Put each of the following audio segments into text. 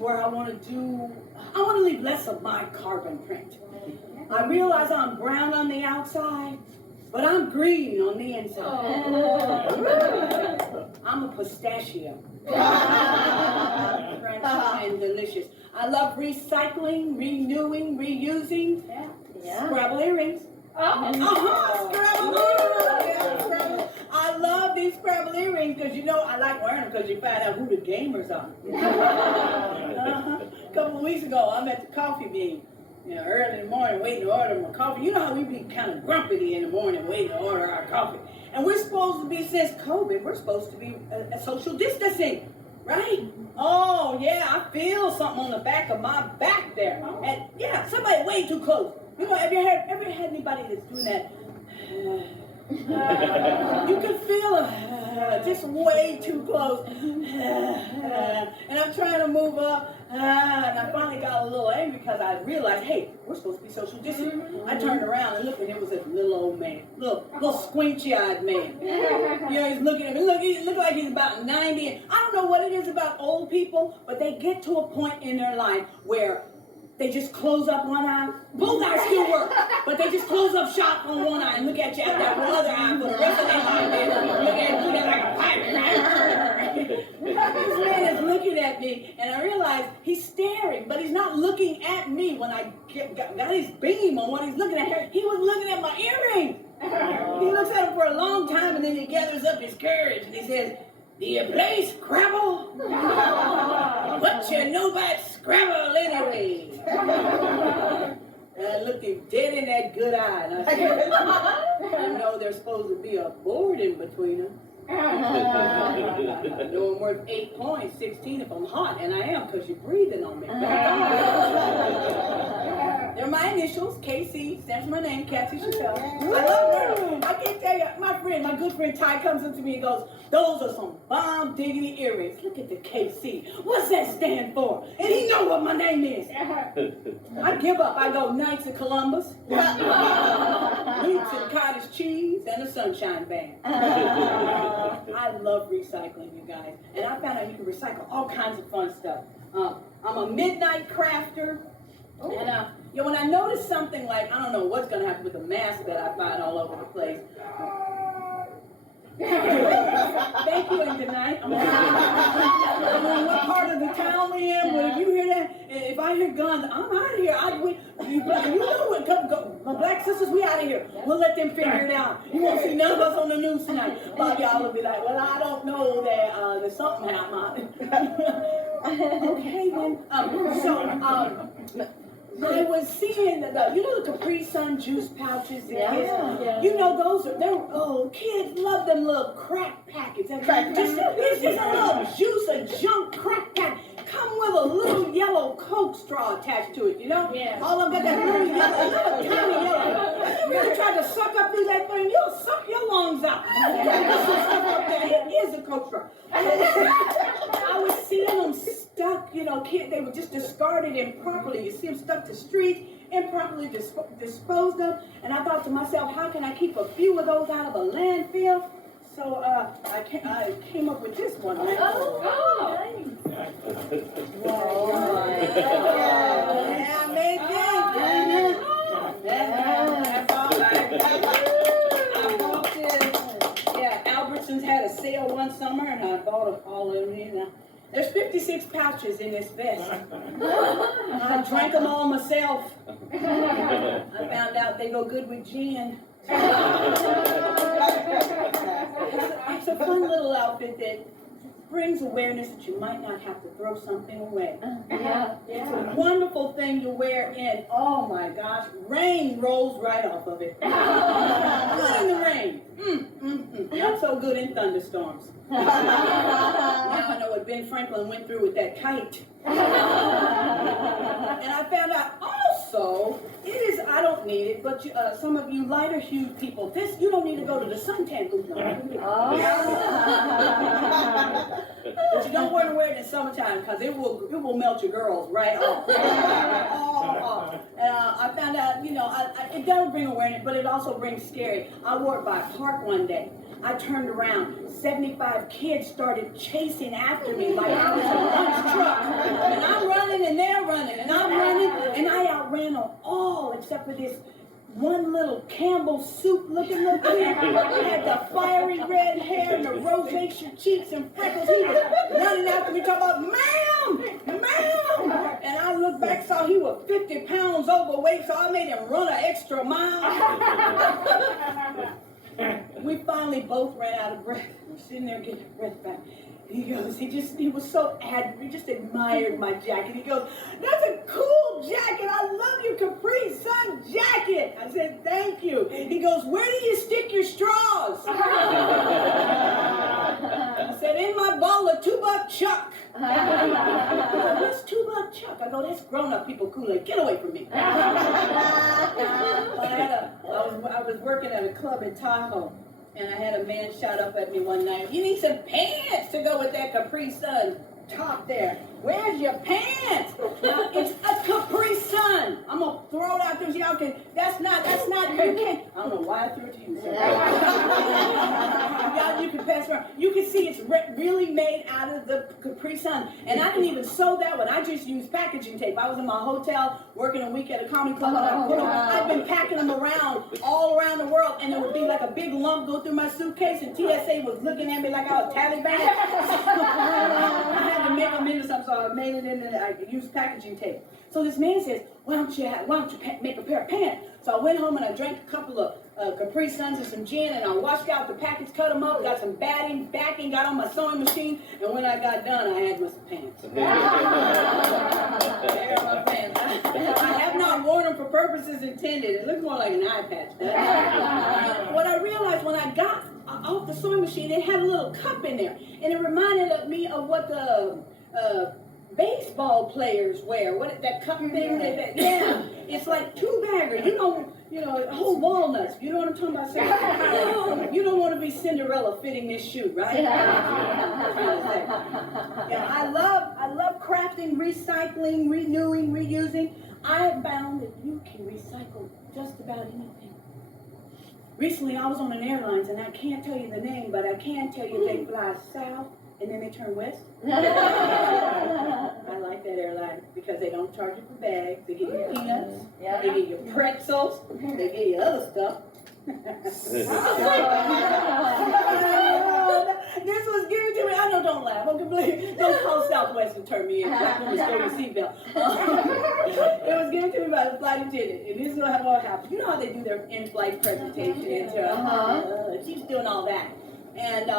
where I want to leave less of my carbon print. I realize I'm brown on the outside, but I'm green on the inside. I'm a pistachio. Crunchy and delicious. I love recycling, renewing, reusing. Scrabble earrings. Scrabble earrings. I love these Scrabble earrings because I like wearing them because you find out who the gamers are. A couple of weeks ago, I'm at the Coffee Bean. Early in the morning, waiting to order my coffee. You know how we be kind of grumpy in the morning, waiting to order our coffee. And we're supposed to be, since COVID, we're supposed to be social distancing, right? Oh, yeah, I feel something on the back of my back there. And yeah, somebody way too close. Have you ever had anybody that's doing that? You can feel them just way too close. And I'm trying to move up. And I finally got a little angry because I realized, hey, we're supposed to be social distancing. I turned around and looked, and it was this little old man, little squinchy-eyed man. He's looking at me. Look, he looked like he's about 90. And I don't know what it is about old people, but they get to a point in their life where they just close up one eye. Both eyes still work, but they just close up shop on one eye and look at you at that other eye for the rest of their life. Look at like a pirate. This man is looking at me, and I realize he's staring, but he's not looking at me when I got his beam on what he's looking at. He was looking at my earrings. He looks at them for a long time, and then he gathers up his courage, and he says, "Do you play Scrabble? What you know about Scrabble anyway?" And I looked him dead in that good eye, and I said, "I know there's supposed to be a board in between them. I know I'm worth 8 points, 16 if I'm hot, and I am because you're breathing on me." They're my initials, KC, stands for my name, Katsy Chappell. I love her. I can't tell you, my good friend Ty comes up to me and goes, "Those are some bomb diggity earrings. Look at the KC. What's that stand for?" And he know what my name is. I give up. I go, Knights of Columbus, Roots and cottage cheese, and a sunshine band. I love recycling, you guys. And I found out you can recycle all kinds of fun stuff. I'm a midnight crafter. And when I notice something like, I don't know what's going to happen with the mask that I find all over the place. Thank you and good night. I'm in what part of the town we in? Well, if you hear that, if I hear guns, I'm out of here. You know what? My black sisters, we out of here. We'll let them figure it out. You won't see none of us on the news tonight. Bob, y'all will be like, well, I don't know that there's something happening. Okay, then. I was seeing the Capri Sun juice pouches. Kids love them little crack packets. It's just a little juice, a junk crack pack. Come with a little yellow Coke straw attached to it, Yeah. All of them got that little yellow, tiny yellow. If you really try to suck up through that thing, you'll suck your lungs out. It is a Coke straw. I was seeing them stuck, kids, they were just discarded improperly. You see them stuck to streets, improperly disposed of. And I thought to myself, how can I keep a few of those out of a landfill? So I came up with this one. Nice. Yeah, I made this. That's all right. I bought this. Yeah, Albertsons had a sale one summer, and I bought all of them. There's 56 pouches in this vest. I drank them all myself. I found out they go good with gin. It's a fun little outfit that brings awareness that you might not have to throw something away. It's a wonderful thing to wear in, oh my gosh, rain rolls right off of it. Good in the rain. Not so good in thunderstorms. Now I know what Ben Franklin went through with that kite. And I found out also, I don't need it, but some of you lighter hued people, you don't need to go to the suntan booth. But you don't want to wear it in summertime because it will melt your girls right off. I found out, it does bring awareness, but it also brings scary. I wore it by a park one day. I turned around, 75 kids started chasing after me like I was a lunch truck. And I'm running of this one little Campbell soup looking little kid. He had the fiery red hair and the rosacea cheeks and freckles. He was running after me talking about, ma'am! And I looked back, saw he was 50 pounds overweight, so I made him run an extra mile. We finally both ran out of breath. We're sitting there getting breath back. He goes, he was so he just admired my jacket. He goes, that's a cool jacket. I love your Capri Sun jacket. I said, thank you. He goes, where do you stick your straws? I said, in my bowl of $2 Chuck. He goes, what's $2 Chuck? I go, that's grown-up people Kool-Aid. Get away from me. I was working at a club in Tahoe. And I had a man shout up at me one night, you need some pants to go with that Capri Sun top there. Where's your pants? Now, it's a Capri Sun. I'm going to throw it out there so y'all can, that's not, you can't. I don't know why I threw it to you, sir. Y'all, you can pass around. You can see it's really made out of the Capri Sun. And I didn't even sew that one. I just used packaging tape. I was in my hotel working a week at a comedy club. And I've been packing them around all around the world. And it would be like a big lump go through my suitcase. And TSA was looking at me like I was Taliban. I had to make them into something. So I made it in and I used packaging tape. So this man says, why don't you make a pair of pants? So I went home and I drank a couple of Capri Suns and some gin, and I washed out the packets, cut them up, got some backing, got on my sewing machine, and when I got done, I had my pants. There are my pants. I have not worn them for purposes intended. It looks more like an eye patch. What I realized when I got off the sewing machine, it had a little cup in there, and it reminded me of what the baseball players wear. What that cup thing? Yeah, it's like two-bagger. You know, whole walnuts. You know what I'm talking about? You don't want to be Cinderella fitting this shoe, right? Yeah, I love crafting, recycling, renewing, reusing. I have found that you can recycle just about anything. Recently, I was on an airlines, and I can't tell you the name, but I can tell you they fly south and then they turn west. I like that airline because they don't charge you for bags. They give you peanuts. They give you pretzels. They give you other stuff. This was given to me. I know, don't laugh. Don't call Southwest and turn me in. I'm going to throw your seatbelt. It was given to me by the flight attendant. And this is what happened. You know how they do their in-flight presentation? She's doing all that. And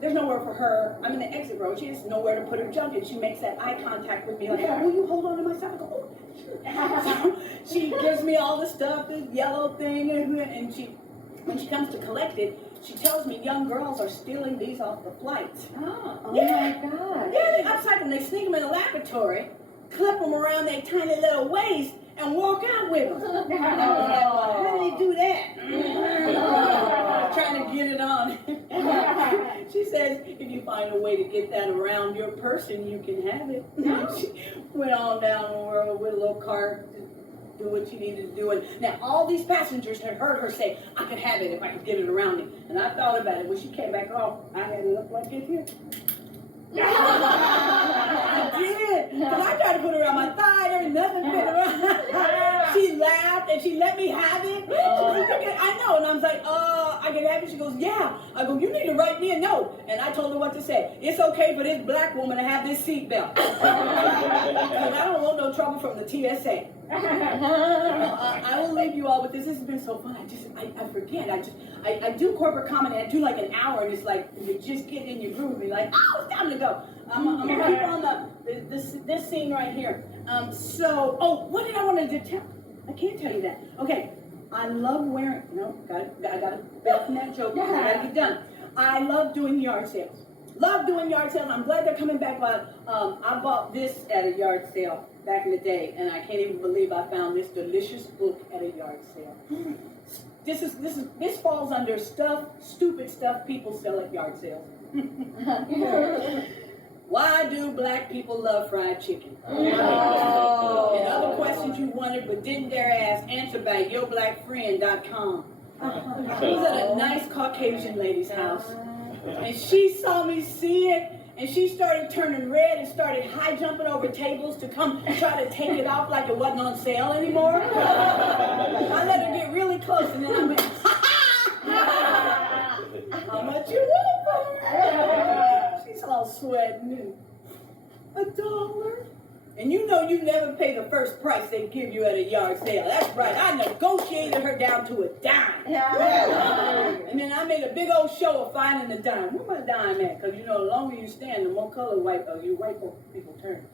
there's nowhere for her. I'm in the exit row. She has nowhere to put her junk in. She makes that eye contact with me like, oh, will you hold on to my side? I go, oh, sure. So she gives me all the stuff, the yellow thing, and when she comes to collect it, she tells me young girls are stealing these off the flights. Oh yeah. My God. Yeah, they upside them. They sneak them in the laboratory, clip them around their tiny little waist, and walk out with them. How do they do that? Trying to get it on. She says, if you find a way to get that around your person, you can have it. She went on down the world with a little cart to do what she needed to do. And now all these passengers had heard her say, I could have it if I could get it around me. And I thought about it. When she came back off, I had it up like this here. I did. Because I tried to put it around my thigh. There was nothing fit around. She laughed and she let me have it. She was like, okay, I know. And I was like, I can have it. She goes, yeah. I go, you need to write me a note. And I told her what to say. It's okay for this black woman to have this seatbelt. Because I don't want no trouble from the TSA. I will leave you all with this. This has been so fun. I forget. I do corporate comedy. I do like an hour, and it's like you just get in your groove. And you're like, oh, it's time to go. I'm gonna keep on this scene right here. What did I want to tell? I can't tell you that. Okay, I love wearing. No, I gotta back from that joke. I gotta get done. I love doing yard sales. Love doing yard sales. I'm glad they're coming back. But I bought this at a yard sale back in the day, and I can't even believe I found this delicious book at a yard sale. This falls under stupid stuff people sell at yard sales. Why do black people love fried chicken? Oh. And other questions you wondered but didn't dare ask, answered by yourblackfriend.com. I was at a nice Caucasian lady's house, and she saw me see it, And she started turning red and started high jumping over tables to come try to take it off like it wasn't on sale anymore. I let her get really close and then I went, ha! How much you want for it? She's all sweating. $1. And you know you never pay the first price they give you at a yard sale. That's right. I negotiated her down to a dime. And then I made a big old show of finding the dime. Where my dime at? Because you know, the longer you stand, the more color white people turn.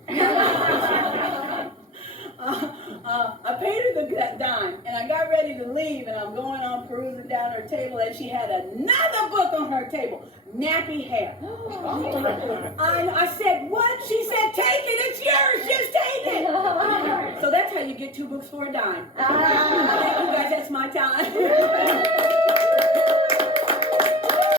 I paid her the dime, and I got ready to leave, and I'm going on perusing down her table, and she had another book on her table, Nappy Hair. I said, what? She said, take it, it's yours, just take it. So that's how you get 2 books for a dime. Thank you guys, that's my time.